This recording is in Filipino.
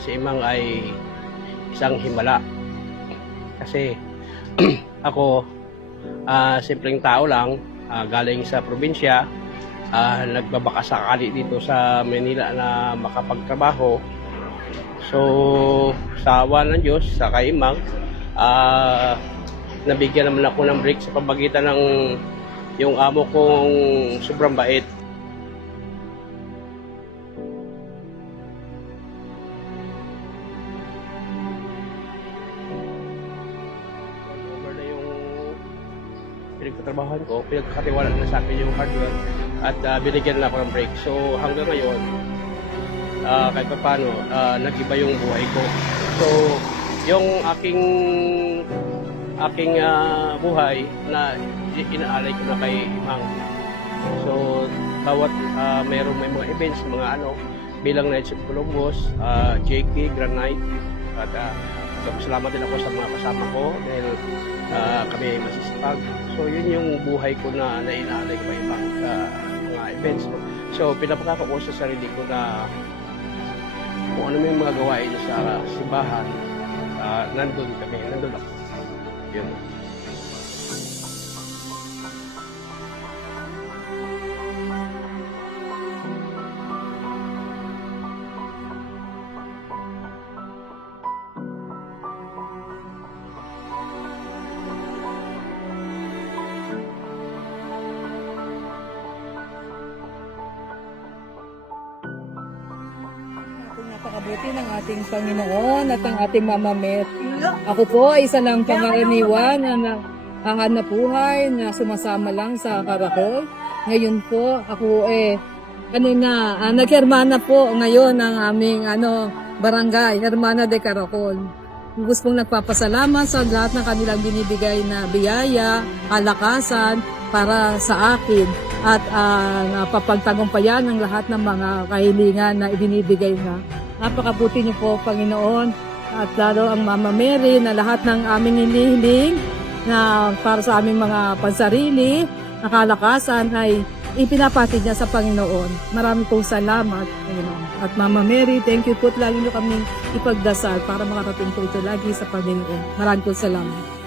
si Imang ay isang himala. Kasi ako, ah, simpleng tao lang, ah, galing sa probinsya, ah, nagbabaka sakali dito sa Manila na makapagtrabaho. So, sa awa ng Diyos, sa kay Imang, ah, nabigyan naman ako ng break sa pamagitan ng yung amo kong sobrang bait. Pinagtatrabahan ko, pinagkakatiwala na sa akin yung hardware at ah, binigyan na ako ng break. So hanggang ngayon, ah, kahit pa paano, ah, nag-iba yung buhay ko. So, yung aking aking ah, buhay na inaalay ko na kay Imang. So, bawat ah, mayroong may mga events, mga ano, bilang Knights of Columbus, ah, JK, Granite, at so, salamat din ako sa mga kasama ko dahil ah, kami ay masisipag. So, yun yung buhay ko na, na inaalay ko kay Imang ah, mga events. So, pinapakaka ko sa sarili ko na kung ano may mga gawain sa simbahan, ah, nandun kami, nandun ako. Yun. Napakabuti ng ating Panginoon at ang ating Mama Mary. Ako po ay isa lang pangaraniwan na, na ang hanap buhay na sumasama lang sa Caracol. Ngayon po, ako eh, ano na, uh, nag-hermana po ngayon ang aming ano, barangay, Hermana de Caracol. Gusto pong nagpapasalamat sa lahat ng kanilang binibigay na biyaya, kalakasan para sa akin at uh, napapagtagumpayan ng lahat ng mga kahilingan na ibinibigay na. Napakabuti niyo po, Panginoon, at lalo ang Mama Mary na lahat ng aming hinihiling na para sa aming mga pansarili, na kalakasan ay ipinapatid niya sa Panginoon. Marami pong salamat, Panginoon. At Mama Mary, thank you po at lagi niyo kaming ipagdasal para makarating po ito lagi sa Panginoon. Marami pong salamat.